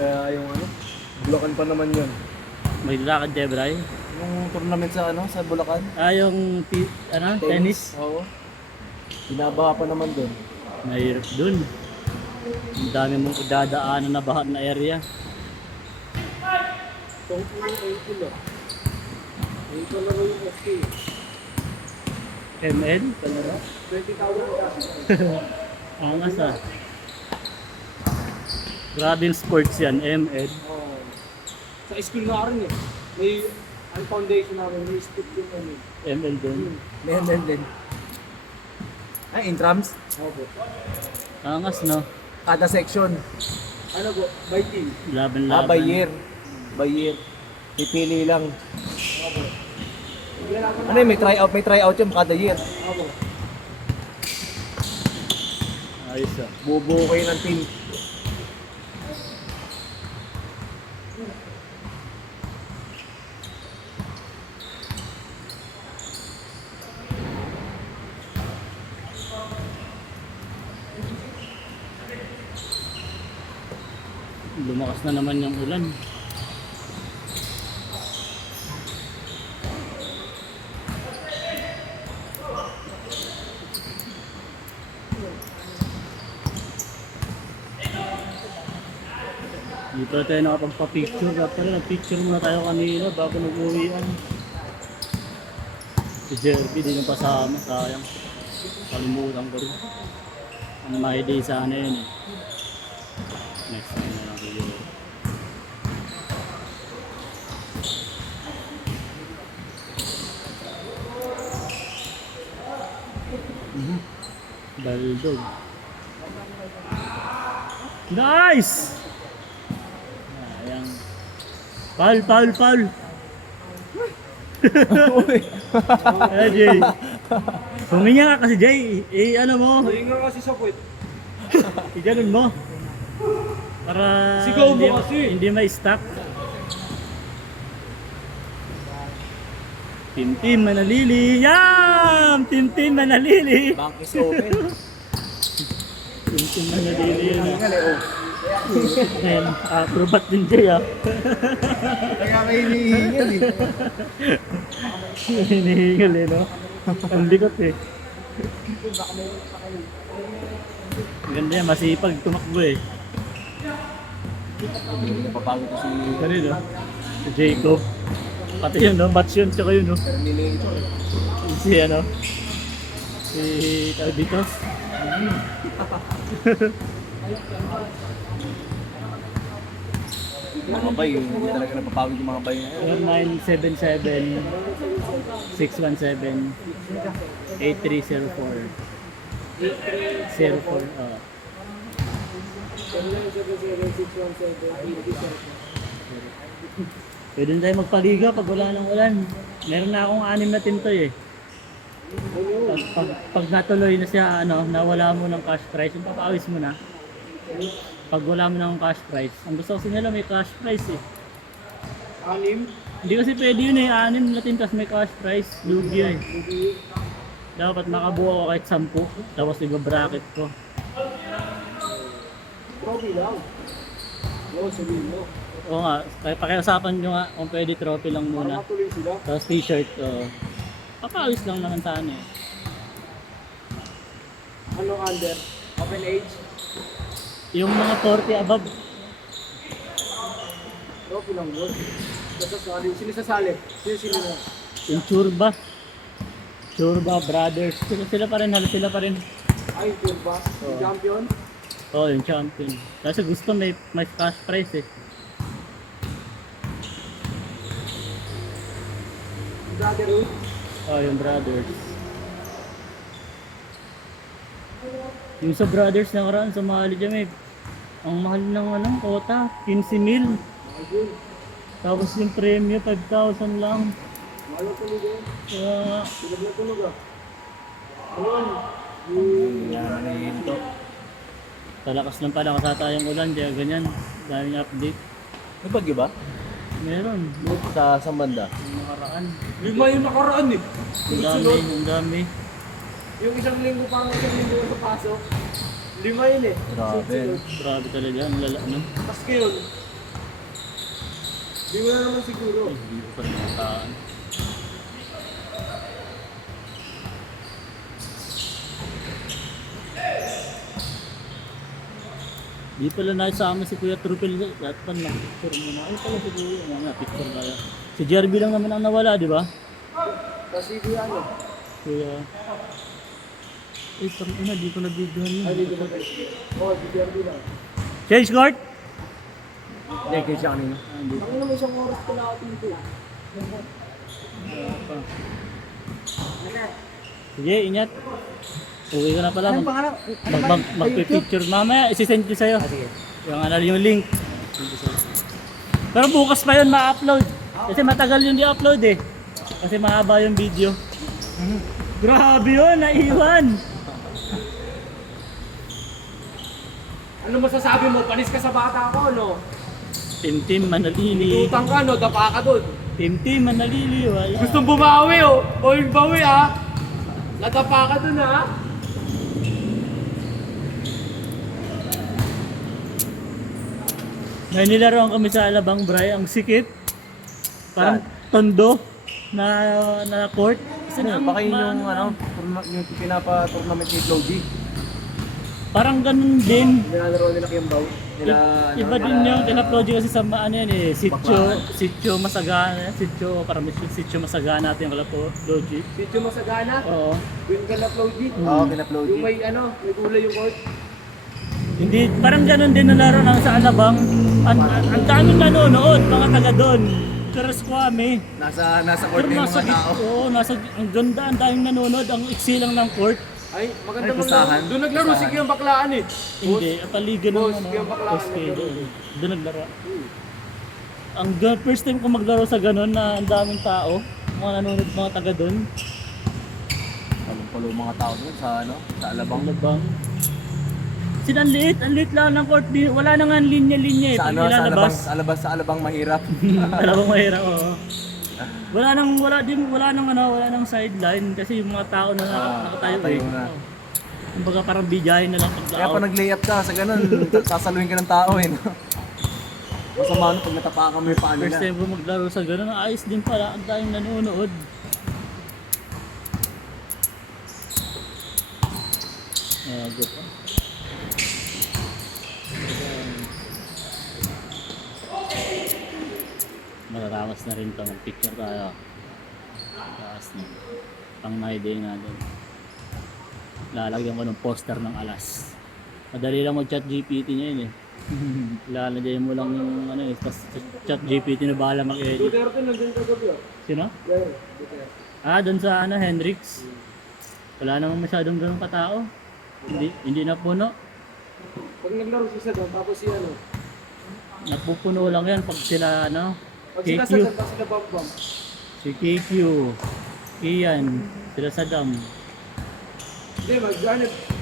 Kaya yung ano, Bulacan pa naman yun. May lakad kayo, Bray? Yung tournament sa ano, sa Bulacan. Ah, yung tennis? Oo. Binabaha pa naman dun. Mahirap dun. Ang dami mong idadaanan na bahat na area. Itong April ah. April na yung okay. ML? 20,000 Angas ah. Grabing sports yan, ML. Oo. Sa school nga rin eh. May ang foundation namin, may split yung ano. ML din. May ML din. Ay, intrams? Opo. Angas no? Kada section. Ano po? By team? Laban-laban. By year. By year. Pipili lang. Ano yun, may tryout yun kada year. Ayos ah. Bubuo kayo ng team. Lumakas na naman yung ulan. Hindi pa tayo nakapagpa-picture. Dapat nag-picture muna tayo kanina bago nag-uwian. Si Jerby din yung pasama. Sayang. Kalimutan ko rin. Ang mahidi sana yun eh. Next time na lang kayo. Baldog. Nice! Ayan. Foul! Eh, Jay. Huminga ka kasi, Jay. Ano mo? Hindi nga kasi sa puwet. Ganun mo. Para Sigaw mo hindi, kasi. hindi ma-stop. Tim Manalili. Yam! Tim Manalili. Bank is open. Tim Manalili yun. Hingal eh, oh. Ayan, acrobat din Jay ah. Kaya may hinihingal eh. Hinihingal eh no? Ang likot eh. Ganda yan, masipag tumakbo eh. Hindi na papagod ko si Kanino? Si Jacob. Pati yun no, match yun tsaka yun no. Terminator. Si ano? Si Calvitos. Mga bay, hindi talaga napapagod yung mga bay na yun. 0977-617-8304. 04, Pwede na tayo magpaliga pag wala ng ulan. Meron na akong 6 na tintoy eh. Pag natuloy na siya, ano, nawala mo ng cash price, yung papawis mo na. Pag wala mo ng cash price, ang gusto kasi nila may cash price eh. 6? Hindi kasi pwede yun eh, 6 na tintos may cash price, lugi eh. Dapat makabuo ako kahit 10, tapos iba-bracket ko. Trophy lang. Oo, sabihin mo. Oo nga, pakiusapan nyo nga kung pwede trophy lang Para muna. matuloy sila. Tapos t-shirt, papawis lang naman sana eh. Ano under? Open age? Yung mga 40 above, Trophy lang yun. Sasali. Sino sasali? Sino na? yung Churba Brothers, sila pa rin, halos sila pa rin. Ay, sure ba? Oo. Champion? Oo, yung champion. Kasi gusto may cash price eh. Brotherhood? Oo, yung Brothers. Yung sa Brothers na karaan, sumali dyan eh. Ang mahal ng kota, 15,000. Ayun. Tapos yung premyo, 5,000 lang. Mahal ang tulog eh. Kaya, Tulog na tulog ah. Ayun. Yan na ito. talakas lang pala kasatayang ulan, kaya ganyan. Daming update. May bagyo ba? Meron, Sa banda? yung nakaraan. Lima yung nakaraan eh. Ang dami. Yung isang linggo sa pasok. 5 yun eh. Grabe talaga, ang lala, no? Tapos ngayon, Hindi mo na naman siguro. Ay, hindi ko pa rin nakataan. Di pala naisama si Kuya Trupel at pan na picture mo na. Ay pala siguro nga picture na yan. Si Jerby lang naman ang nawala, di ba? Kasi di ano. Kuya. Eh, parang ina, di ko na-videohan yun. Ay, dito na tayo. Oo, di lang. Change court? Hindi, kaya siya kanina. Hindi. Ang naman isang oras pala ako dito. Sige, ingat. Uwi ko na pala. Anong pangalan? Magpipicture. Mamaya, isi-send ko sa'yo. Sige. Yung link. Pero bukas pa yun ma-upload. Kasi matagal yun di-upload eh. Kasi mahaba yung video. Grabe yun, naiwan. Ano masasabi mo? Panis ka sa bata ko, no? Tim manalili. Utang ka, no? Dapa ka doon. Tim manalili. Wala. Gustong bumawi, oh. O yung bawi, ah. Nadapa ka doon, ah. May nilaroan kami sa Alabang Bray, ang sikip. Parang tondo na court. Kasi Baka yun yung, ano, yung pinapa-tournament ni Claude. parang ganun din. Nilalaro nila Kiambaw. Nila, Iba din yung tinupload kasi sa ano yan eh, Sitio Masagana, Sitio Masagana natin yung Claude. Sitio Masagana. Oo. Yung kala Claude. Oo, kina-upload. Yung may, ano, may kulay yung court. Hindi, parang ganun din nalaro lang sa Alabang. Ang daming nanonood, mga taga doon. Pero Squame. Nasa court Pero na yung nasa mga tao. oo, ang ganda, ang daming nanonood, ang iksi lang ng court. Ay, maganda Ay, mo pustahan. Doon naglaro si Kiyang Baklaan, eh. Hindi, paligan ng Boss, ano, yung bakla, poste naglaro. doon. Doon naglaro. First time ko maglaro sa ganun na ang daming tao, mga nanonood, mga taga doon. Palo mga tao doon sa ano, sa Alabang. Alabang. Ang liit lang ng court, wala na nga linya-linya eh. Sa Pag ano, nilalabas. sa Alabang mahirap. Alabang mahirap, oo. Wala nang sideline kasi yung mga tao na nakatayo nakatayo eh. na. Oo. Kumbaga parang bijahin na lang Kaya pag-out. pa nag-layup ka sa ganun, sasaluhin ka ng tao eh. No? Masama no, pag natapakan mo yung paa First nila. time ko maglaro sa gano'n, ayos din pala, ang daming nanonood. Good pa. Matatawas na rin ito, mag-picture tayo. Taas na. Pang day natin. Lalagyan ko ng poster ng alas. Madali lang mag-chat GPT niya yun eh. Lalagyan mo lang yung ano eh, tapos chat GPT na bahala mag-edit. Duterte nandun kagabi, ah. Sino? Yeah, Duterte. Doon sa ano, Hendrix. Wala namang masyadong ganun katao. Hindi na puno. Pag naglaro si Saddam, tapos si ano. Napupuno lang yan pag sila ano, Pag sila KQ. Saddam, tapos sila Bambam. Si KQ, Ian, sila Saddam. Hindi,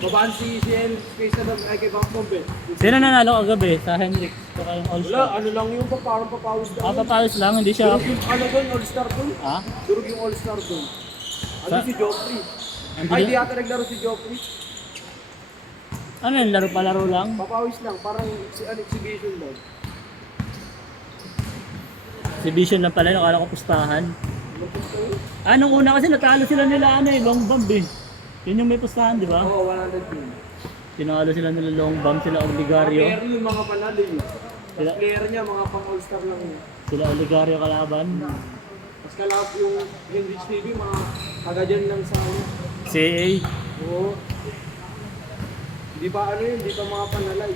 babaan si Space Saddam ay kay Bambam, eh. Sino nanalo kagabi sa Hendrix? Saka yung Wala, All-Star. ano lang yung parang papawis lang. Papayos lang, hindi siya. Durog yung ano doon, All-Star doon. Ha? Durog yung All-Star doon. Ano Sa- si Joffrey? Andi Ay, na- di yata naglaro si Joffrey. Ano yun, laro lang? Papawis lang, parang an exhibition lang. Exhibition lang pala, nakala ko pustahan. Ano po ito? Nung una kasi natalo sila nila ano eh, Long Bomb eh. Yun yung may pustahan, di ba? Oo, 100 yun. Tinalo sila nila Long Bomb, sila Oligario. Player yung mga panalo yun. Sila, Player niya, mga pang All-Star lang yun. sila Oligario kalaban. Tapos kalap yung Rich TV, mga taga dyan lang sa ano. CA. Oo. Hindi pa ano yun, hindi pa mga panalay.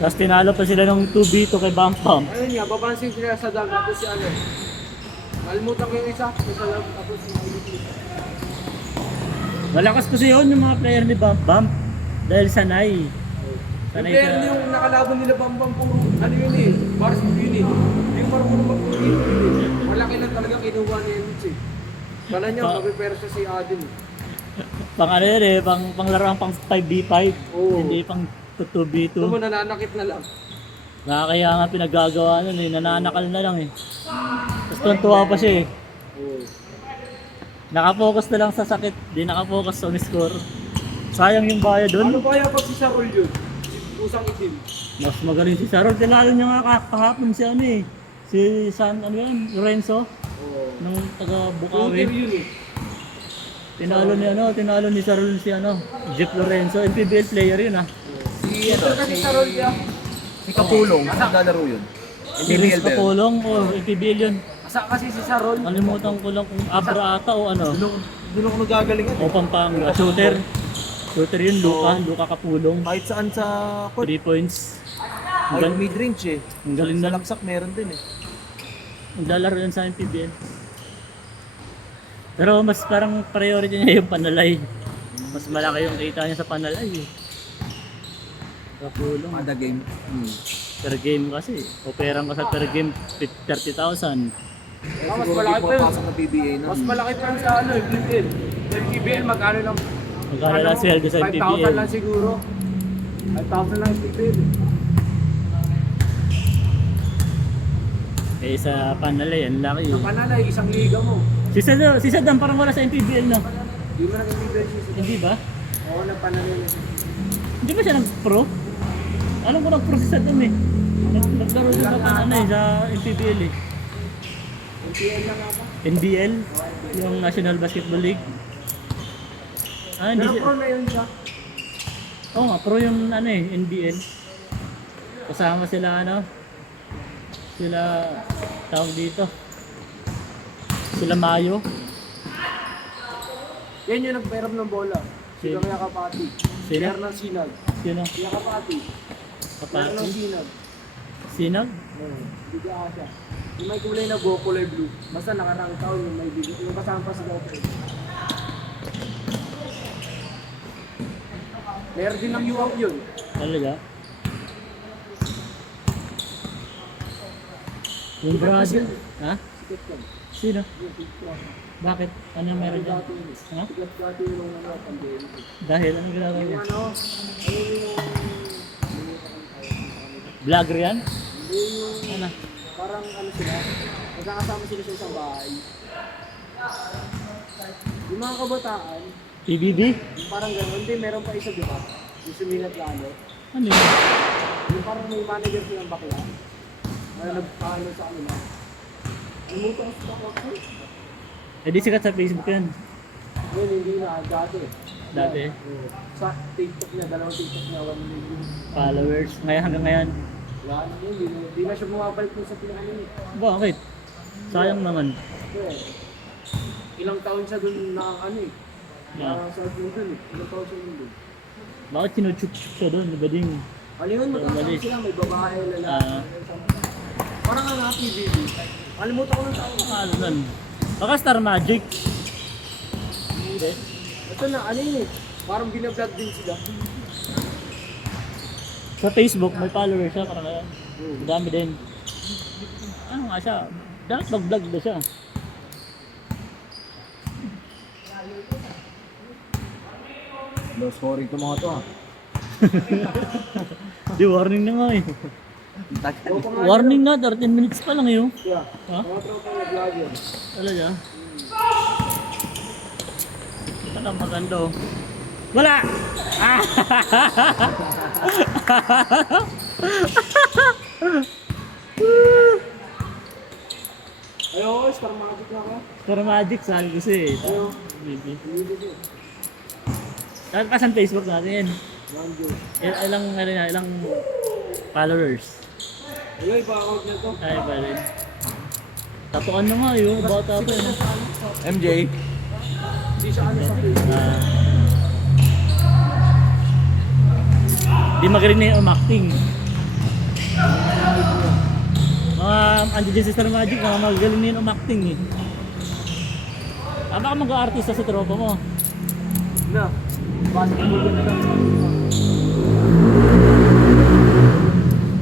Tapos tinalo pa sila ng 2v2 kay Bam Bam. Ayun nga, babansing sila sa dam, tapos si ano. Nalimutan ko yung isa, sa dam, tapos si Malakas kasi yun yung mga player ni Bam Bam. Dahil sanay. Yung Sanay player sa... yung nakalaban nila Bambang puro, ano yun eh, varsity yun eh. Yung marunong mag-puro yun eh. Malaki lang talaga kinuha ni Enrich eh. Kala niya, mapipera siya si Adin eh. Pang ano yun eh, pang laruan pang 5v5. Oo. Hindi pang 2v2. Ito mo, nananakit na lang. Kaya nga pinagagawa nun eh, nananakal na lang eh. Tapos tuwa pa siya eh. Oo. Nakafocus na lang sa sakit, di nakafocus sa score. Sayang yung bayad Ano dun. ba yung pag si Sarol yun? Pusang itim. Mas magaling si Sarol. Tinalo niya nga kahapon si ano eh. Si San, ano yan? Lorenzo? Oo. Ng taga Shooter Bukawi. yun eh. Tinalo ni Sarol si ano, Jeff Lorenzo. NPBL player yun ah. Si ano, Shooter kasi sa role niya. si Kapulong, naglalaro yun. Si Riz Kapolong o NPBL yun. Asa kasi si Sarol. Kalimutan ko lang kung Abra ata o ano. Doon ako nagagalingan O eh. Pampanga. Shooter. Shooter yun, Luka Kapulong. Kahit saan sa court. 3 points. Ay, mid-range eh. Ang galing Sa na. laksak meron din eh. Naglalaro yan sa NPBL. Pero mas parang priority niya yung panalay. Mas malaki yung kita niya sa panalay eh. Kapulong. Kada game. Per game kasi. Operang ka sa per game 30,000. Mas Siguro malaki di pa yun. pasok na PBA na. Mas malaki pa yun sa ano, MPBL. MPBL magkano lang? Magkano lang sweldo sa 5,000 NPBL? lang siguro. 5,000 lang MPBL. Eh sa panalay, ang laki Ang yun. panalay, isang liga mo. Si Saddam parang wala sa NPBL na. Di mo nag-MPBL siya. Hindi ba? Oo, nagpanalay na siya. Hindi ba siya nag-pro? Alam ko nag-pro si Saddam eh. Naglaro siya sa panalay sa NPBL eh. MPL lang ako. NBL, yung National Basketball League. Ah, hindi Pero siya. pro na yun siya. Oo nga, pro yung ano eh, NBL. Kasama sila ano, sila tawag dito. Sila Mayo. Yan yung nagperam ng bola. Si Sino? Kaya Kapati. Sino? Ng Sinag. Sino? Kaya Kapati. Kaya ng Kapati? Sinag. Sinag? Oo. Bigyan ka siya. Yung may kulay na buhok, kulay blue. Basta nakarang taon yung may bigyan. Yung kasama pa si Gopre. Player din ng UAP yun. Talaga? Yung brother? Ha? Sikat yan. Sino? Yung sikat. Bakit? Ano meron dyan? Dati yun. Ha? Sikat dati yung ano, pandemic. Dahil anong ginagawa niya? Yung ano, Vlogger yan? hindi yung, Ano? parang ano sila, magkakasama sila sa isang bahay. Yung mga kabataan, PBB? yung parang gano'n, hindi, meron pa isa diba? Yung sumilat lalo. Ano yun? Yung parang may manager silang bakla. Na nagpaano sa kanila. Limuto ko sa bakla ko. Eh di sikat sa Facebook yan. Ngayon hindi na, dati. Dati? Oo. Sa TikTok niya, dalawang TikTok niya, 1 million. Followers. Ngayon hanggang ngayon. Wala na yun, hindi na siya bumabalik po sa pinakanin. Bakit? Sayang naman. Kasi, ilang taon siya dun na ano eh. Yeah. Sa dun eh. Ilang taon siya dun. Bakit sinuchuk-chuk siya doon? Ba ding? Ano yun, magkakasama Mali. sila, may babae, lalaki. Ah. Parang ang happy baby. Kalimutan ko ng tao. Ano nun? Baka Star Magic. Ito na, ano yun eh. Parang binablog din sila. Sa Facebook, may followers siya. Parang kaya. Madami din. Ano nga siya? Dapat mag-vlog na siya. Low scoring to mga to ah. Di, warning na nga eh. Tagal. Warning na, 13 minutes pa lang yun. Yeah. Ha? Mga tropa nag-vlog yun. Talaga? Ito lang maganda oh. Wala! Ah! Ayaw, Star Magic na ka. Star Magic, sabi ko siya eh. Ayaw. Baby. Hindi din. Dapat pa sa Facebook natin. Manjo. Ilang, ano na, ilang followers. Ayaw, ipa-account niya to. Ay, pa rin. Tatuan na nga yun, bata pa yun. MJ. Hindi siya ano sa Facebook. Di magaling na yung umakting. Mga andi dyan si Star Magic, mga magaling na yung umakting eh. Baka mag-artista sa tropa mo. Na. Basketball ka na lang.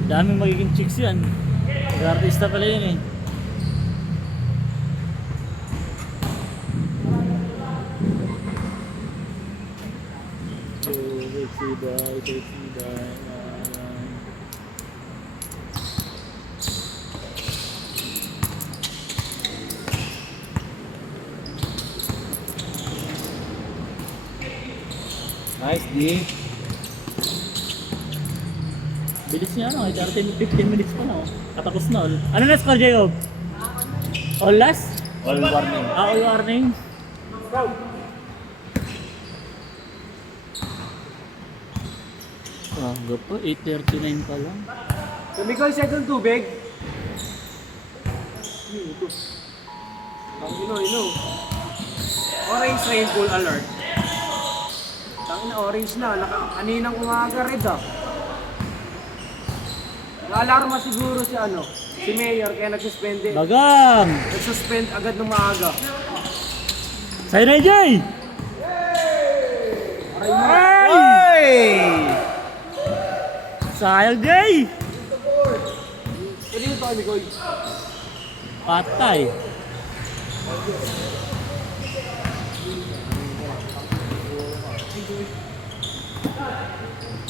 Daming magiging chicks yan. Mag-artista pala yun eh. Sexy boy. Nice D. Bilis niya ano, 15 minutes pa na oh. Katapos na all. Ano na score, Jacob? All last? All warning. All warning? Aga pa, 8:39 pa lang. Tumikoy second tubig. Ino. Orange rainfall alert. Tangina orange na. Kaninang umaga red ah. Naalarma siguro si ano, si Mayor kaya nagsuspende. Bagang! Nagsuspend agad ng maaga. Sa'yo na, Jay! Ay! Sayang, Jay! Kanino to kami, Koy? Patay.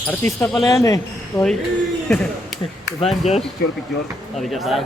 Artista pala yan eh. Oy. Diba, Josh? Picture. Sabi dyan ba?